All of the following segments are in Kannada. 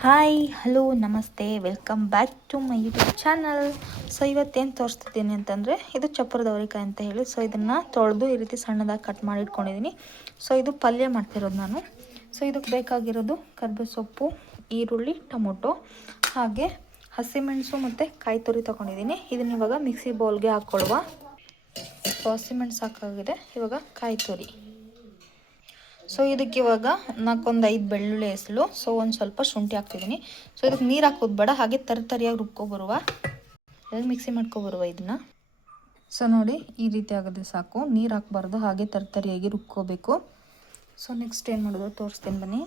ಹಾಯ್ ಹಲೋ ನಮಸ್ತೆ welcome back to my YouTube channel. So ಇವತ್ತೇನು ತೋರಿಸ್ತಿದ್ದೀನಿ ಅಂತಂದರೆ ಇದು ಚಪ್ಪರದ ಅವರೆಕಾಯಿ ಅಂತ ಹೇಳಿ. ಸೊ ಇದನ್ನು ತೊಳೆದು ಈ ರೀತಿ ಸಣ್ಣದಾಗಿ ಕಟ್ ಮಾಡಿ ಇಟ್ಕೊಂಡಿದ್ದೀನಿ. ಸೊ ಇದು ಪಲ್ಯ ಮಾಡ್ತಿರೋದು ನಾನು. ಸೊ ಇದಕ್ಕೆ ಬೇಕಾಗಿರೋದು ಕರ್ಬೇವು ಸೊಪ್ಪು, ಈರುಳ್ಳಿ, ಟೊಮೊಟೊ, ಹಾಗೆ ಹಸಿಮೆಣಸು ಮತ್ತು ಕಾಯಿ ತುರಿ ತೊಗೊಂಡಿದ್ದೀನಿ. ಇದನ್ನ ಇವಾಗ ಮಿಕ್ಸಿ ಬೌಲ್ಗೆ ಹಾಕ್ಕೊಳ್ಳುವ. ಸೊ ಹಸಿಮೆಣಸು ಹಾಕಾಗಿದೆ, ಇವಾಗ ಕಾಯಿ ತುರಿ. ಸೊ ಇದಕ್ಕೆ ಇವಾಗ ನಾಲ್ಕೊಂದು 5 ಬೆಳ್ಳುಳ್ಳಿ ಹೆಸಳು, ಸೊ ಒಂದು ಸ್ವಲ್ಪ ಶುಂಠಿ ಹಾಕ್ತಿದ್ದೀನಿ. ಸೊ ಇದಕ್ಕೆ ನೀರು ಹಾಕೋದು ಬೇಡ, ಹಾಗೆ ತರಿಯಾಗಿ ರುಬ್ಕೊಬರುವ, ಮಿಕ್ಸಿ ಮಾಡ್ಕೊಬರುವ ಇದನ್ನು. ಸೊ ನೋಡಿ ಈ ರೀತಿ ಆಗೋದು ಸಾಕು, ನೀರು ಹಾಕಬಾರ್ದು, ಹಾಗೆ ತರಿಯಾಗಿ ರುಬ್ಕೋಬೇಕು. ಸೊ ನೆಕ್ಸ್ಟ್ ಏನು ಮಾಡೋದು ತೋರಿಸ್ತೀನಿ ಬನ್ನಿ.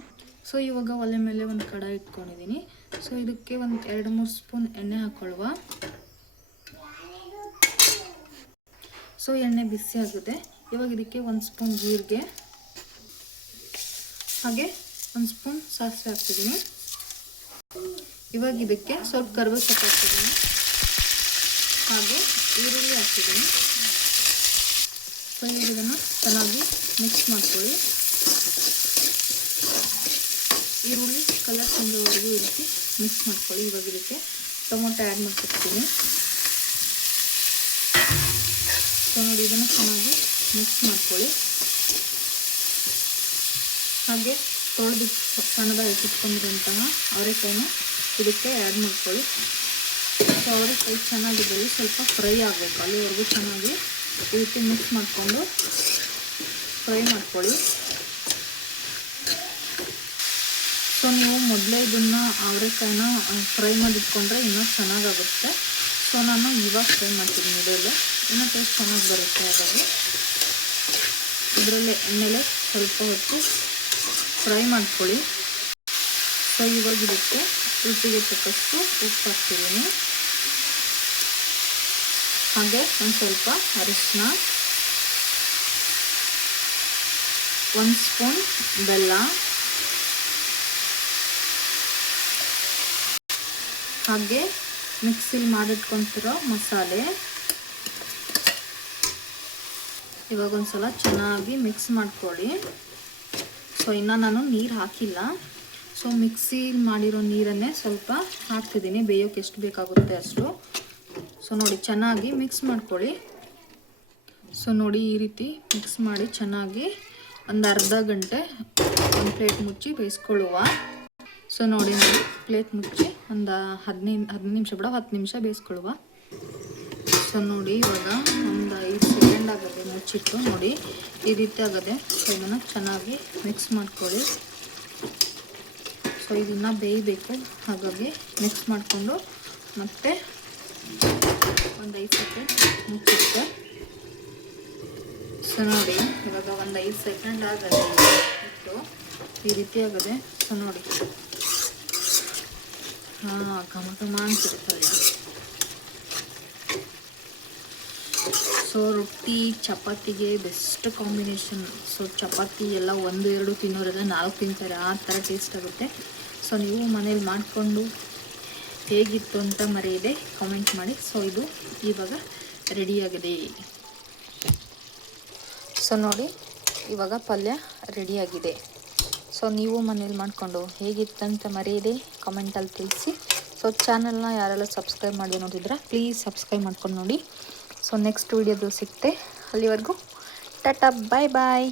ಸೊ ಇವಾಗ ಒಲೆ ಮೇಲೆ ಒಂದು ಕಡಾಯಿ ಇಟ್ಕೊಂಡಿದ್ದೀನಿ. ಸೊ ಇದಕ್ಕೆ ಒಂದು 2-3 ಸ್ಪೂನ್ ಎಣ್ಣೆ ಹಾಕ್ಕೊಳ್ಳುವ. ಸೊ ಎಣ್ಣೆ ಬಿಸಿ ಆಗುತ್ತೆ. ಇವಾಗ ಇದಕ್ಕೆ 1 ಸ್ಪೂನ್ ಜೀರಿಗೆ, ಹಾಗೆ 1 ಸ್ಪೂನ್ ಸಾಸಿವೆ ಹಾಕ್ತಿದ್ದೀನಿ. ಇವಾಗ ಇದಕ್ಕೆ ಸ್ವಲ್ಪ ಕರಿಬೇವು ಸೊಪ್ಪು ಹಾಕ್ತಿದ್ದೀನಿ, ಹಾಗೆ ಈರುಳ್ಳಿ ಹಾಕ್ತಿದ್ದೀನಿ. ಸೊ ಇದನ್ನು ಚೆನ್ನಾಗಿ ಮಿಕ್ಸ್ ಮಾಡ್ಕೊಳ್ಳಿ. ಈರುಳ್ಳಿ ಕಲರ್ ಚೇಂಜವರೆಗೂ ಈ ರೀತಿ ಮಿಕ್ಸ್ ಮಾಡ್ಕೊಳ್ಳಿ. ಇವಾಗ ಇದಕ್ಕೆ ಟೊಮೊಟೊ ಆ್ಯಡ್ ಮಾಡ್ಕೊಳ್ತೀನಿ. ಸೊ ನೋಡಿ ಇದನ್ನು ಚೆನ್ನಾಗಿ ಮಿಕ್ಸ್ ಮಾಡ್ಕೊಳ್ಳಿ. ಹಾಗೆ ತೊಳೆದು ಸಣ್ಣದಾಗಿ ಇಟ್ಕೊಂಡಿರೋಂತಹ ಅವರೆಕಾಯಿನ ಇದಕ್ಕೆ ಆ್ಯಡ್ ಮಾಡ್ಕೊಳ್ಳಿ. ಸೊ ಅವರೆಕಾಯಿ ಚೆನ್ನಾಗಿದ್ದಲ್ಲಿ ಸ್ವಲ್ಪ ಫ್ರೈ ಆಗಬೇಕು, ಅಲ್ಲಿವರೆಗೂ ಚೆನ್ನಾಗಿ ಈ ರೀತಿ ಮಿಕ್ಸ್ ಮಾಡಿಕೊಂಡು ಫ್ರೈ ಮಾಡ್ಕೊಳ್ಳಿ. ಸೊ ನೀವು ಮೊದಲೇ ಇದನ್ನು ಅವರೆಕಾಯಿನ ಫ್ರೈ ಮಾಡಿಟ್ಕೊಂಡ್ರೆ ಇನ್ನೂ ಚೆನ್ನಾಗಾಗುತ್ತೆ. ಸೊ ನಾನು ಇವಾಗ ಫ್ರೈ ಮಾಡ್ತೀನಿ, ಇದರಲ್ಲೇ ಇನ್ನೂ ಟೇಸ್ಟ್ ಚೆನ್ನಾಗಿ ಬರುತ್ತೆ. ಹಾಗಾಗಿ ಇದರಲ್ಲೇ ಎಣ್ಣೆಲೆ ಸ್ವಲ್ಪ ಹೊತ್ತು ಫ್ರೈ ಮಾಡ್ಕೊಳ್ಳಿ. ಸೊ ಇವಾಗ ಇದಕ್ಕೆ ರುಚಿಗೆ ತಕ್ಕಷ್ಟು ಉಪ್ಪು ಹಾಕ್ತಿದ್ದೀನಿ, ಹಾಗೆ ಒಂದು ಸ್ವಲ್ಪ ಅರಿಶಿನ, 1 ಸ್ಪೂನ್ ಬೆಲ್ಲ, ಹಾಗೆ ಮಿಕ್ಸಿಲಿ ಮಾಡಿಟ್ಕೊತಿರೋ ಮಸಾಲೆ. ಇವಾಗ ಒಂದ್ಸಲ ಚೆನ್ನಾಗಿ ಮಿಕ್ಸ್ ಮಾಡ್ಕೊಳ್ಳಿ. ಸೊ ಇನ್ನು ನಾನು ನೀರು ಹಾಕಿಲ್ಲ. ಸೊ ಮಿಕ್ಸಿಲಿ ಮಾಡಿರೋ ನೀರನ್ನೇ ಸ್ವಲ್ಪ ಹಾಕ್ತಿದ್ದೀನಿ, ಬೇಯೋಕ್ಕೆ ಎಷ್ಟು ಬೇಕಾಗುತ್ತೆ ಅಷ್ಟು. ಸೊ ನೋಡಿ ಚೆನ್ನಾಗಿ ಮಿಕ್ಸ್ ಮಾಡ್ಕೊಳ್ಳಿ. ಸೊ ನೋಡಿ ಈ ರೀತಿ ಮಿಕ್ಸ್ ಮಾಡಿ ಚೆನ್ನಾಗಿ ಒಂದು ಅರ್ಧ ಗಂಟೆ ಒಂದು ಪ್ಲೇಟ್ ಮುಚ್ಚಿ ಬೇಯಿಸ್ಕೊಳ್ಳುವ. ಸೊ ನೋಡಿ ನಾನು ಪ್ಲೇಟ್ ಮುಚ್ಚಿ ಒಂದು 15 ನಿಮಿಷ ಬಿಡ 10 ನಿಮಿಷ ಬೇಯಿಸ್ಕೊಳ್ಳುವ. ಸೊ ನೋಡಿ ಇವಾಗ ಒಂದು 5 ಸೆಕೆಂಡ್ ಆಗುತ್ತೆ ಮುಚ್ಚಿಟ್ಟು, ನೋಡಿ ಈ ರೀತಿ ಆಗುತ್ತೆ. ಸೊ ಇದನ್ನು ಚೆನ್ನಾಗಿ ಮಿಕ್ಸ್ ಮಾಡ್ಕೊಳ್ಳಿ. ಸೊ ಇದನ್ನು ಬೇಯಬೇಕು, ಹಾಗಾಗಿ ಮಿಕ್ಸ್ ಮಾಡಿಕೊಂಡು ಮತ್ತೆ ಒಂದು 5 ಸೆಕೆಂಡ್ ಮುಚ್ಚಿಟ್ಟೆ. ಸೊ ನೋಡಿ ಇವಾಗ ಒಂದು 5 ಸೆಕೆಂಡ್ ಆಗುತ್ತೆ ಇಟ್ಟು ಈ ರೀತಿ ಆಗುತ್ತೆ. ಸೊ ನೋಡಿ ಘಮ ಅನ್ಸುತ್ತೆ ಪಲ್ಯ. ಸೊ ರೊಟ್ಟಿ ಚಪಾತಿಗೆ ಬೆಸ್ಟ್ ಕಾಂಬಿನೇಷನ್. ಸೊ ಚಪಾತಿ ಎಲ್ಲ 1-2 ತಿನ್ನೋರೆಲ್ಲ 4 ತಿಂತಾರೆ, ಆ ಥರ ಟೇಸ್ಟ್ ಆಗುತ್ತೆ. ಸೊ ನೀವು ಮನೇಲಿ ಮಾಡಿಕೊಂಡು ಹೇಗಿತ್ತು ಅಂತ ಮರೆಯದೆ ಕಾಮೆಂಟ್ ಮಾಡಿ. ಸೊ ಇದು ಇವಾಗ ರೆಡಿಯಾಗಿದೆ. ಸೊ ನೋಡಿ ಇವಾಗ ಪಲ್ಯ ರೆಡಿಯಾಗಿದೆ. ಸೊ ನೀವು ಮನೇಲಿ ಮಾಡಿಕೊಂಡು ಹೇಗಿತ್ತಂತ ಮರೆಯದೆ ಕಾಮೆಂಟಲ್ಲಿ ತಿಳಿಸಿ. ಸೊ ಚಾನಲ್ನ ಯಾರೆಲ್ಲ ಸಬ್ಸ್ಕ್ರೈಬ್ ಮಾಡಿ ನೋಡಿದ್ರೆ ಪ್ಲೀಸ್ ಸಬ್ಸ್ಕ್ರೈಬ್ ಮಾಡ್ಕೊಂಡು ನೋಡಿ. ಸೊ ನೆಕ್ಸ್ಟ್ ವೀಡಿಯೋದು ಸಿಗುತ್ತೆ, ಅಲ್ಲಿವರೆಗೂ ಟಾಟಾ ಬಾಯ್ ಬಾಯ್.